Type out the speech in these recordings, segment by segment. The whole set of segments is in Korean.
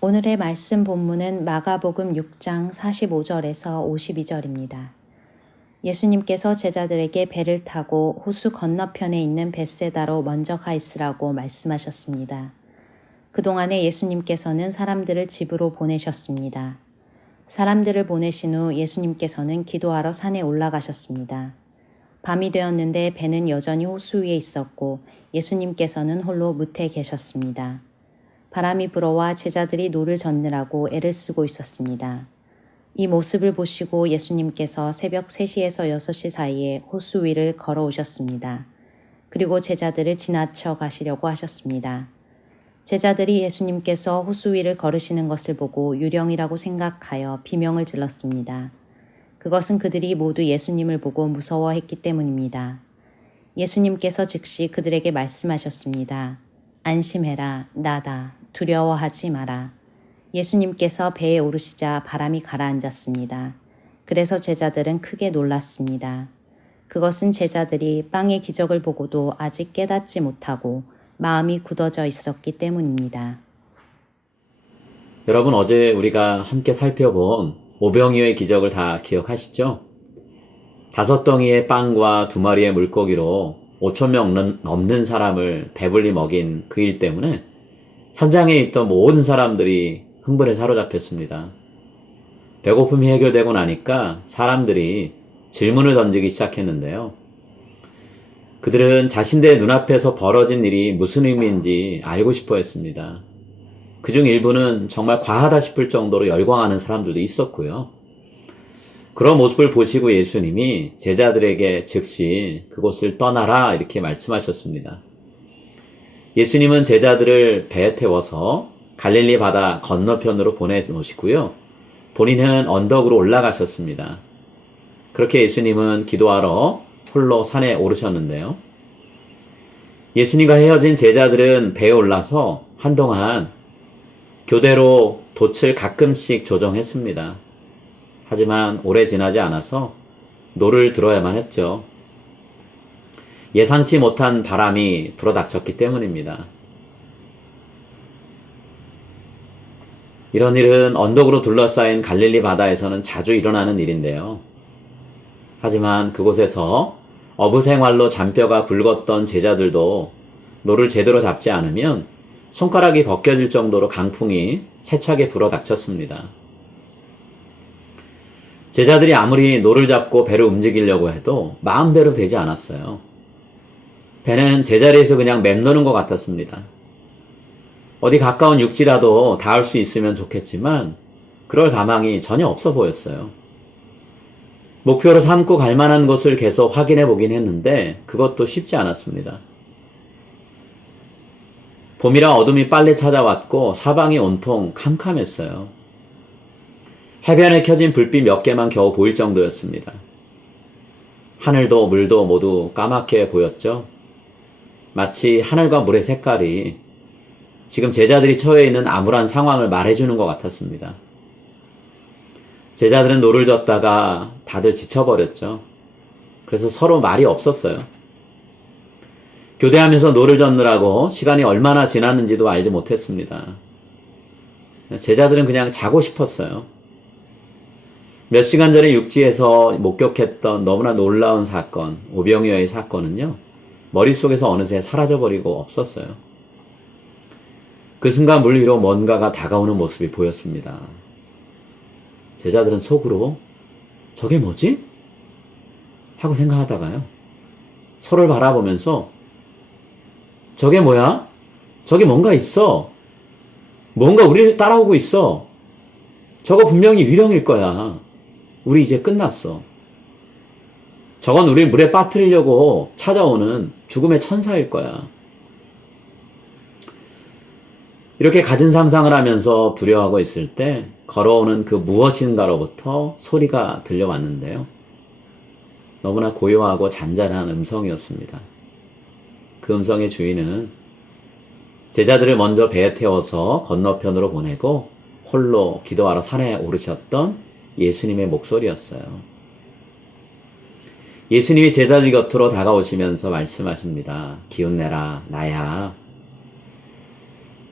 오늘의 말씀 본문은 마가복음 6장 45절에서 52절입니다. 예수님께서 제자들에게 배를 타고 호수 건너편에 있는 벳세다로 먼저 가 있으라고 말씀하셨습니다. 그동안에 예수님께서는 사람들을 집으로 보내셨습니다. 사람들을 보내신 후 예수님께서는 기도하러 산에 올라가셨습니다. 밤이 되었는데 배는 여전히 호수 위에 있었고 예수님께서는 홀로 무태 계셨습니다. 바람이 불어와 제자들이 노를 젓느라고 애를 쓰고 있었습니다. 이 모습을 보시고 예수님께서 새벽 3시에서 6시 사이에 호수 위를 걸어오셨습니다. 그리고 제자들을 지나쳐 가시려고 하셨습니다. 제자들이 예수님께서 호수 위를 걸으시는 것을 보고 유령이라고 생각하여 비명을 질렀습니다. 그것은 그들이 모두 예수님을 보고 무서워했기 때문입니다. 예수님께서 즉시 그들에게 말씀하셨습니다. 안심해라, 나다. 두려워하지 마라. 예수님께서 배에 오르시자 바람이 가라앉았습니다. 그래서 제자들은 크게 놀랐습니다. 그것은 제자들이 빵의 기적을 보고도 아직 깨닫지 못하고 마음이 굳어져 있었기 때문입니다. 여러분, 어제 우리가 함께 살펴본 오병이어의 기적을 다 기억하시죠? 5덩이의 빵과 2마리의 물고기로 5,000명 넘는 사람을 배불리 먹인 그 일 때문에 현장에 있던 모든 사람들이 흥분에 사로잡혔습니다. 배고픔이 해결되고 나니까 사람들이 질문을 던지기 시작했는데요. 그들은 자신들의 눈앞에서 벌어진 일이 무슨 의미인지 알고 싶어 했습니다. 그중 일부는 정말 과하다 싶을 정도로 열광하는 사람들도 있었고요. 그런 모습을 보시고 예수님이 제자들에게 즉시 그곳을 떠나라 이렇게 말씀하셨습니다. 예수님은 제자들을 배에 태워서 갈릴리 바다 건너편으로 보내놓으시고요. 본인은 언덕으로 올라가셨습니다. 그렇게 예수님은 기도하러 홀로 산에 오르셨는데요. 예수님과 헤어진 제자들은 배에 올라서 한동안 교대로 돛을 가끔씩 조정했습니다. 하지만 오래 지나지 않아서 노를 들어야만 했죠. 예상치 못한 바람이 불어닥쳤기 때문입니다. 이런 일은 언덕으로 둘러싸인 갈릴리 바다에서는 자주 일어나는 일인데요. 하지만 그곳에서 어부 생활로 잔뼈가 굵었던 제자들도 노를 제대로 잡지 않으면 손가락이 벗겨질 정도로 강풍이 세차게 불어닥쳤습니다. 제자들이 아무리 노를 잡고 배를 움직이려고 해도 마음대로 되지 않았어요. 배는 제자리에서 그냥 맴도는 것 같았습니다. 어디 가까운 육지라도 닿을 수 있으면 좋겠지만 그럴 가망이 전혀 없어 보였어요. 목표로 삼고 갈 만한 곳을 계속 확인해 보긴 했는데 그것도 쉽지 않았습니다. 봄이라 어둠이 빨리 찾아왔고 사방이 온통 캄캄했어요. 해변에 켜진 불빛 몇 개만 겨우 보일 정도였습니다. 하늘도 물도 모두 까맣게 보였죠. 마치 하늘과 물의 색깔이 지금 제자들이 처해 있는 암울한 상황을 말해주는 것 같았습니다. 제자들은 노를 젓다가 다들 지쳐버렸죠. 그래서 서로 말이 없었어요. 교대하면서 노를 젓느라고 시간이 얼마나 지났는지도 알지 못했습니다. 제자들은 그냥 자고 싶었어요. 몇 시간 전에 육지에서 목격했던 너무나 놀라운 사건, 오병이어의 사건은요, 머릿속에서 어느새 사라져버리고 없었어요. 그 순간 물 위로 뭔가가 다가오는 모습이 보였습니다. 제자들은 속으로 저게 뭐지? 하고 생각하다가요. 서로를 바라보면서 저게 뭐야? 저게 뭔가 있어. 뭔가 우리를 따라오고 있어. 저거 분명히 유령일 거야. 우리 이제 끝났어. 저건 우리를 물에 빠뜨리려고 찾아오는 죽음의 천사일 거야. 이렇게 갖은 상상을 하면서 두려워하고 있을 때 걸어오는 그 무엇인가로부터 소리가 들려왔는데요. 너무나 고요하고 잔잔한 음성이었습니다. 그 음성의 주인은 제자들을 먼저 배에 태워서 건너편으로 보내고 홀로 기도하러 산에 오르셨던 예수님의 목소리였어요. 예수님이 제자들 곁으로 다가오시면서 말씀하십니다. 기운내라, 나야.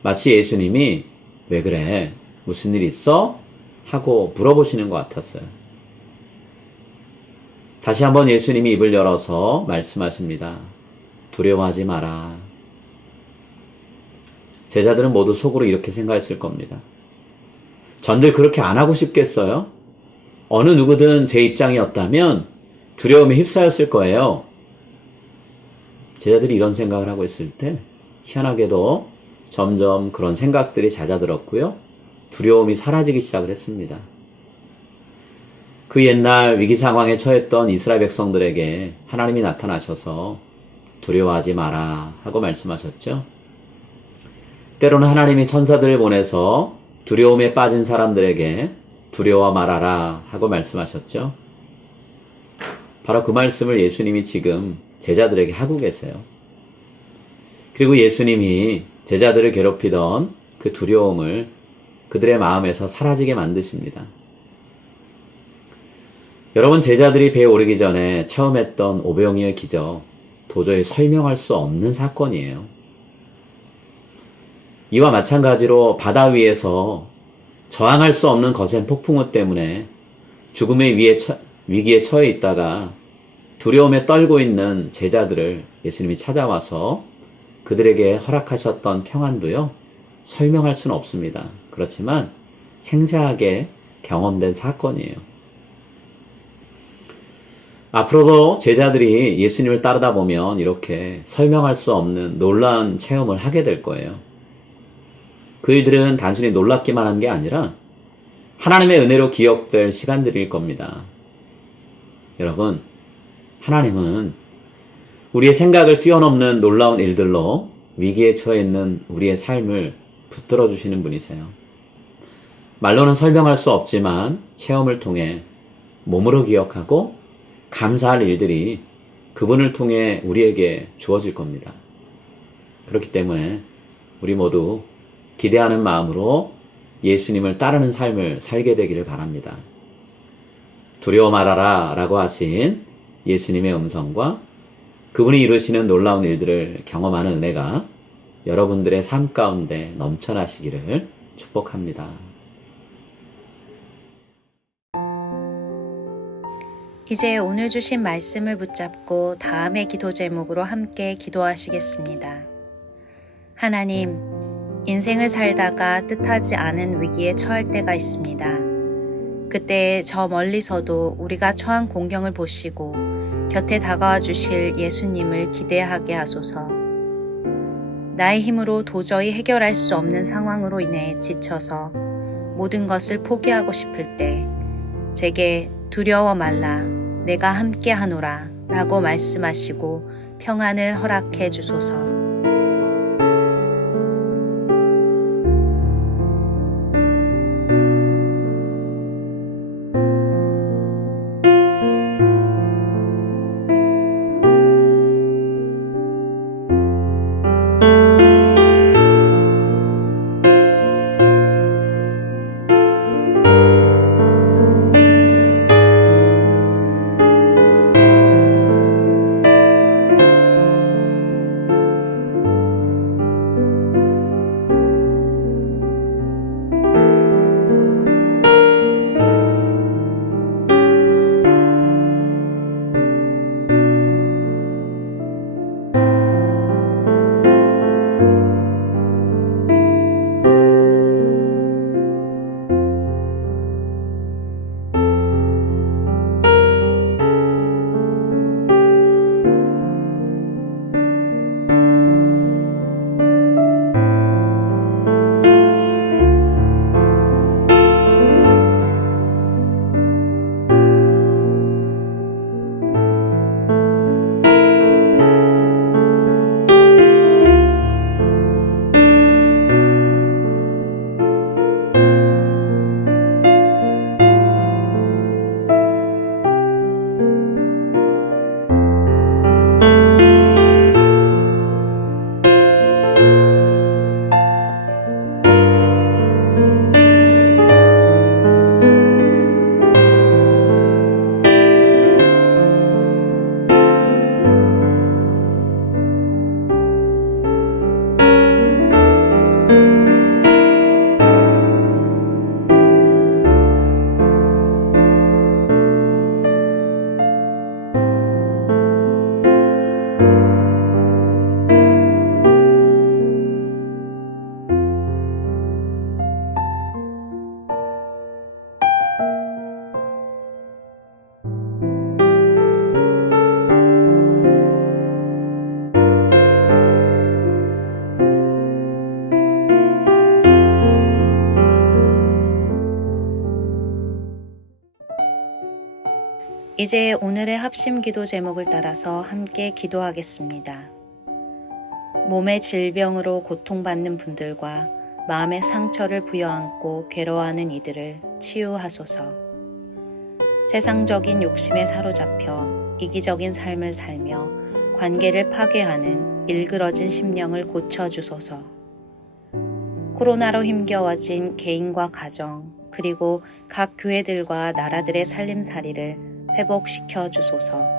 마치 예수님이 왜 그래? 무슨 일 있어? 하고 물어보시는 것 같았어요. 다시 한번 예수님이 입을 열어서 말씀하십니다. 두려워하지 마라. 제자들은 모두 속으로 이렇게 생각했을 겁니다. 전들 그렇게 안 하고 싶겠어요? 어느 누구든 제 입장이었다면 두려움에 휩싸였을 거예요. 제자들이 이런 생각을 하고 있을 때 희한하게도 점점 그런 생각들이 잦아들었고요. 두려움이 사라지기 시작을 했습니다. 그 옛날 위기 상황에 처했던 이스라엘 백성들에게 하나님이 나타나셔서 두려워하지 마라 하고 말씀하셨죠. 때로는 하나님이 천사들을 보내서 두려움에 빠진 사람들에게 두려워 말아라 하고 말씀하셨죠. 바로 그 말씀을 예수님이 지금 제자들에게 하고 계세요. 그리고 예수님이 제자들을 괴롭히던 그 두려움을 그들의 마음에서 사라지게 만드십니다. 여러분, 제자들이 배에 오르기 전에 처음 했던 오병이어의 기적, 도저히 설명할 수 없는 사건이에요. 이와 마찬가지로 바다 위에서 저항할 수 없는 거센 폭풍우 때문에 죽음의 위기에 처해 있다가 두려움에 떨고 있는 제자들을 예수님이 찾아와서 그들에게 허락하셨던 평안도요, 설명할 수는 없습니다. 그렇지만 생생하게 경험된 사건이에요. 앞으로도 제자들이 예수님을 따르다 보면 이렇게 설명할 수 없는 놀라운 체험을 하게 될 거예요. 그 일들은 단순히 놀랍기만 한 게 아니라 하나님의 은혜로 기억될 시간들일 겁니다. 여러분, 하나님은 우리의 생각을 뛰어넘는 놀라운 일들로 위기에 처해 있는 우리의 삶을 붙들어 주시는 분이세요. 말로는 설명할 수 없지만 체험을 통해 몸으로 기억하고 감사할 일들이 그분을 통해 우리에게 주어질 겁니다. 그렇기 때문에 우리 모두 기대하는 마음으로 예수님을 따르는 삶을 살게 되기를 바랍니다. 두려워 말아라 라고 하신 예수님의 음성과 그분이 이루시는 놀라운 일들을 경험하는 은혜가 여러분들의 삶 가운데 넘쳐나시기를 축복합니다. 이제 오늘 주신 말씀을 붙잡고 다음의 기도 제목으로 함께 기도하시겠습니다. 하나님, 인생을 살다가 뜻하지 않은 위기에 처할 때가 있습니다. 그때 저 멀리서도 우리가 처한 공경을 보시고 곁에 다가와 주실 예수님을 기대하게 하소서. 나의 힘으로 도저히 해결할 수 없는 상황으로 인해 지쳐서 모든 것을 포기하고 싶을 때 제게 두려워 말라, 내가 함께 하노라 라고 말씀하시고 평안을 허락해 주소서. 이제 오늘의 합심 기도 제목을 따라서 함께 기도하겠습니다. 몸의 질병으로 고통받는 분들과 마음의 상처를 부여안고 괴로워하는 이들을 치유하소서. 세상적인 욕심에 사로잡혀 이기적인 삶을 살며 관계를 파괴하는 일그러진 심령을 고쳐주소서. 코로나로 힘겨워진 개인과 가정, 그리고 각 교회들과 나라들의 살림살이를 회복시켜 주소서.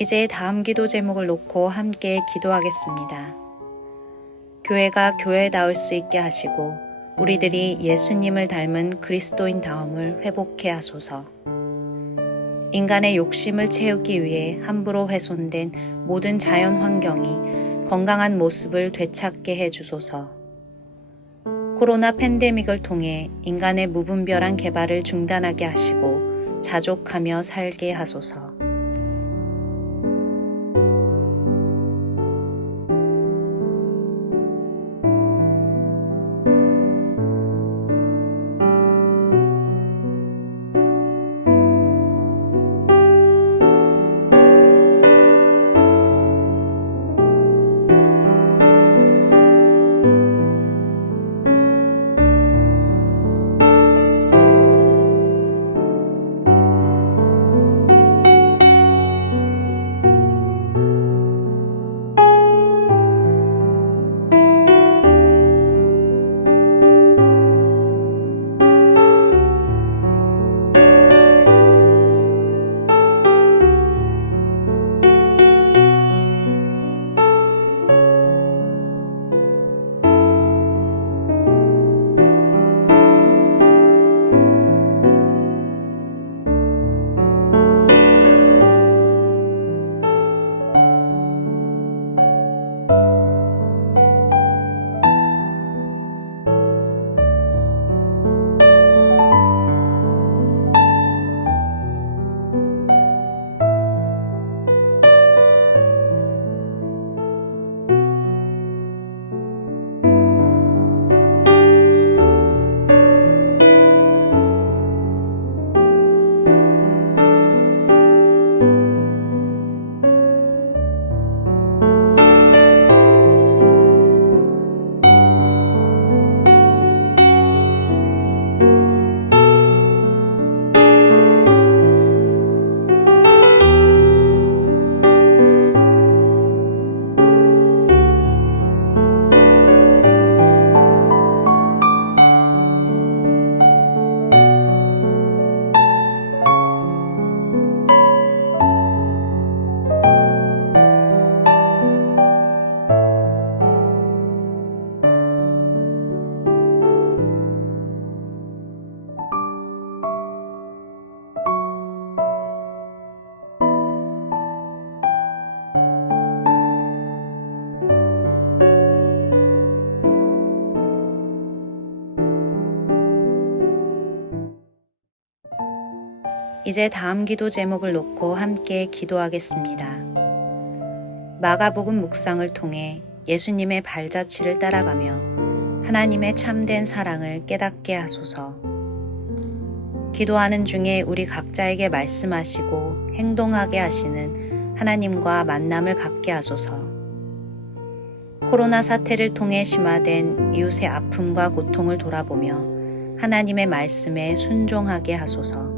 이제 다음 기도 제목을 놓고 함께 기도하겠습니다. 교회가 교회다울 수 있게 하시고 우리들이 예수님을 닮은 그리스도인다움을 회복해 하소서. 인간의 욕심을 채우기 위해 함부로 훼손된 모든 자연 환경이 건강한 모습을 되찾게 해 주소서. 코로나 팬데믹을 통해 인간의 무분별한 개발을 중단하게 하시고 자족하며 살게 하소서. 이제 다음 기도 제목을 놓고 함께 기도하겠습니다. 마가복음 묵상을 통해 예수님의 발자취를 따라가며 하나님의 참된 사랑을 깨닫게 하소서. 기도하는 중에 우리 각자에게 말씀하시고 행동하게 하시는 하나님과 만남을 갖게 하소서. 코로나 사태를 통해 심화된 이웃의 아픔과 고통을 돌아보며 하나님의 말씀에 순종하게 하소서.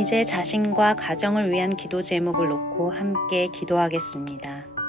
이제 자신과 가정을 위한 기도 제목을 놓고 함께 기도하겠습니다.